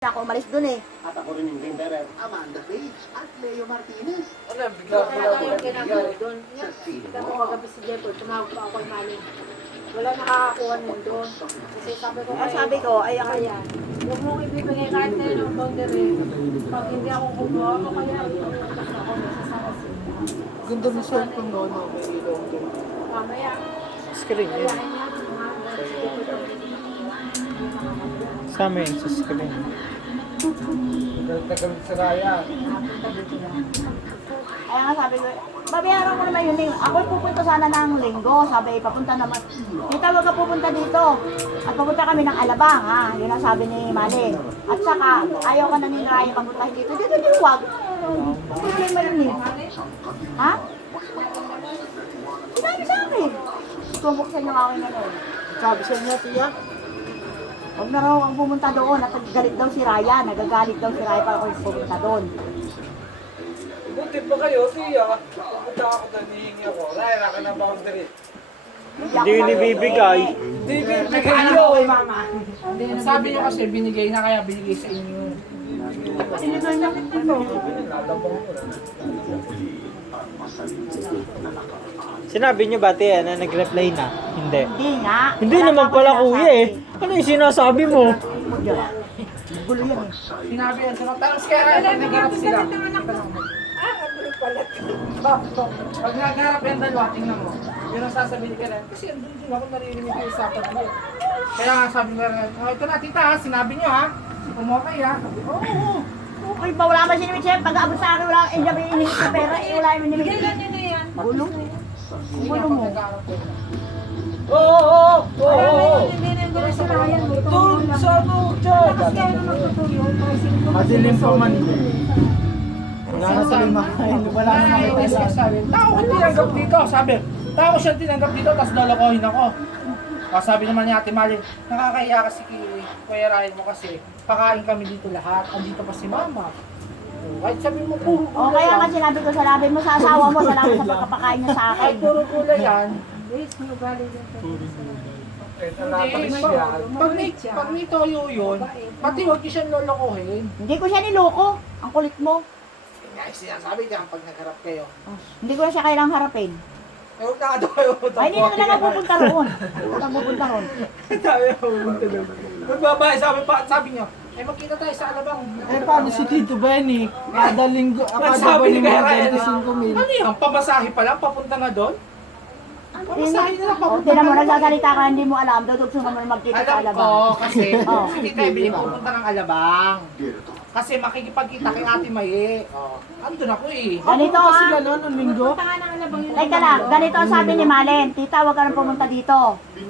Ako umalis dun eh. At ako rin yung Grimberer. Amanda Page at Leo Martinez. Ano, bigla ko Kaya ako yung ginagawa doon. Kita ko kagabi si Jefford, tumawag pa ako kay Mali. Wala nakakakuha nun doon. Kasi sabi ko, Ang sabi ko, ay ako kaya, huwag mong ibibigay kahit na yun ang boundary. Pag hindi ako kumuha, ako kaya iuutas ako sa sila. ganda mo sa kung noon, may ilaw doon. Mamaya, Screen kaya yun. niya, si Jefford, Sa amin, sa screen. Nagalit sa raya. Kaya nga sabi ko, babayaran ko naman yun. Ako'y pupunta sana ng linggo. Sabi, papunta naman. Kita wag ka pupunta dito. At pupunta kami ng Alabang, ha? Yun ang sabi ni Mali. At saka, ayaw ka na ni Raya papuntahin dito. Dito, wag. Problema yun eh. Ha? Sinabi sa akin. Tumuksan yung aking ano. Sabi sa inyo, tiya. Huwag na raw ang pumunta doon. At galit daw si Raya. Nagagalit daw si Raya para ako pumunta doon. Buti pa kayo, tiya. Pupunta ako doon, hihingi ako. Raya ka na boundary. Hindi yun ibibigay. Hindi, binigay nyo. Sabi nyo kasi, binigay na kaya binigay sa inyo. Sinigay na kita to. Lalabang ko na. Sinabi niyo ba, Tia, na nag-reply na? Hindi. Hindi nga. Hindi Wala naman pa pala ako kuya eh. sinasabi. Ano yung sinasabi mo? Gulo yan eh. Sinabi yan, tapos kaya kaya nagharap sila. Pag nagharap yan dalawa, tingnan mo. Yun ang sasabihin ka rin. Kasi andun din ako naririnig yung usapan ko. Kaya nga sabi ko rin, oh, ito na tita ha, sinabi nyo ha. Umokay ha. Oo. Okay pa, wala ba sinimit siya? Pag-abot sa akin, wala ang jabi inimit sa pera, eh, wala yung inimit. ganyan yun na yan. Gulo. Gulo mo. Oo. Hindi na yung gano'n sa Ryan. Doon sa ano, dyan. Tapos kaya naman magtutuloy. Madilim pa man. Wala na sa lima. Wala na Ay, sabi, tao ko tinanggap dito. Sabi, tao ko siya tinanggap dito, tapos lalakohin ako. Sabi naman ni Ate Malin, nakakaya kasi Kuya Ryan mo kasi, pakain kami dito lahat, andito pa si Mama. Kahit sabi mo, puro O gulay kaya nga yan. sinabi ko, salabi mo sa asawa mo, salamat sa pagkapakain niya sa akin. Kahit puro gulay yan. Yes, may ugali din. Hindi, pag may toyo yun, pati huwag niyo siyang lolokohin. Hindi ko siya niloko. Ang kulit mo. Nga, sinasabi niya pag nagharap kayo. Hindi ko na siya kailangang harapin. Eh, huwag na nga daw kayo. Ay, hindi na talaga pupunta roon. Hindi na pupunta roon. Sabi niya, pumunta doon. Magbabae, sabi niya, eh magkita tayo sa Alabang. Eh, paano si Tito Benny? Kada linggo, kada Sabi ni linggo, Kaya Ryan, 25,000. ano yan, pamasahe pa lang, papunta nga doon? Pamasahe na lang, O, papunta tinan mo, nga doon. nagsasalita ka, hindi mo alam. Dudugso naman magkita sa Alam ko, alabang. kasi Oh. si Tita Evelyn pupunta ng Alabang. Kasi makikipagkita kay Ate Maye. Andun ako eh. Ganito Kasi ha. gano'n, ang linggo. Punta nga ng alabang yun. Teka lang, ganito ang sabi ni Malen. Tita, huwag ka nang pumunta dito.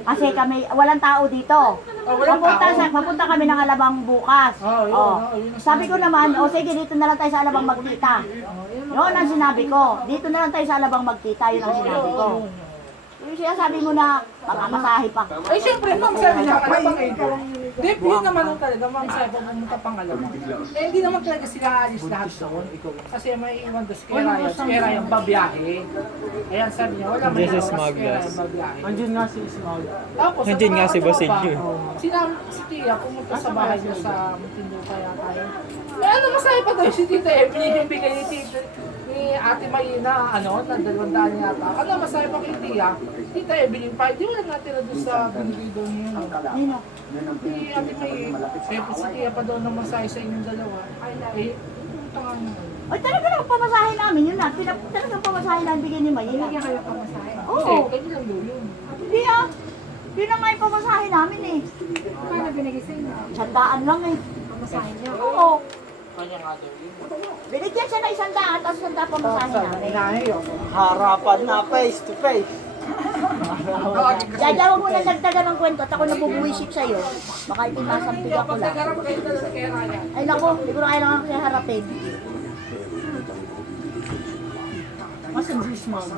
Kasi kami, walang tao dito. Walang tao. Papunta kami ng Alabang bukas. Oh, yun, Oh. yun ang Sabi ko naman, o sige, dito na lang tayo sa Alabang magkita. Yun ang sinabi ko. Dito na lang tayo sa Alabang magkita. Yun ang sinabi ko. Yung sinasabi mo na, pangamasahe pa. Ay, siyempre, ma'am, sabi niya, Alabang eh. Di, yun naman ang talaga, ma'am, sabi ko pumunta pang Alabang. Eh, hindi naman talaga sila aalis lahat doon. Kasi may iwan doon si Kaya Ryan babiyahe. Ayan, sabi niya, wala man This is oras, smugglers. Kaya Ryan babiyahe. Andyan nga si Ismael. Tapos, Nandiyan nga si sa Basilio. Si Tia pumunta sa bahay niya sa Muntinlupa yata yun. May ano masaya pa daw si Tita Evelyn yung bigay ni Tita ni Ate Mayina, ano, na 200 yata. Ano masaya pa kay Tia? Tita Evelyn pa, di wala natira doon sa binigay daw niya. Nino. Si Ate May, siyempre si Tia pa daw na masaya sa inyong dalawa. Eh, pumunta nga naman. Ay, talaga lang pamasahe namin. Yun na. Talagang pamasahe namin bigyan ni Mayina. Bigyan kayo pamasahe. Oo. Hindi, kayo lang daw yun. Hindi ah. Yun na nga yung pamasahe namin eh. Paano binigay sa inyo? Sandaan lang eh. Pamasahe niyo. Oo. Kanya nga daw yun. Binigyan siya ng 100, tapos 100 pamasahe namin. Harapan na, face to face. Dada, huwag mo na nagdagan ng kwento at ako nabubuwisit sa'yo. Baka itimasampig ako Pag lang. nagharap kayo dalawa kay Ryan. Ay naku, hindi ko na kailangan siya harapin. Masan si Ismael?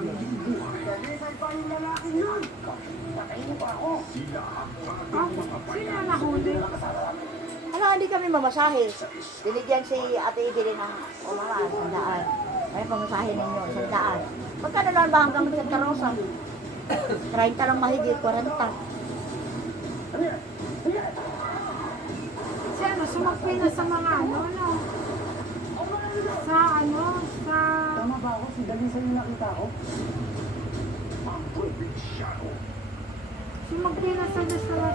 Sino ang nahuli? Ala, hindi kami mamasahe. Binigyan si Ate Idili ng umama, 100. Ay, pamasahe ninyo, 100. Magkano lang ba hanggang Santa Rosa? 30 lang mahigit, 40. Si ano, sumagpay na sa mga ano, no? Sa ano, sa... Tama ba ako? Si Dalisan yung nakita ko? Sumagpay na sa restaurant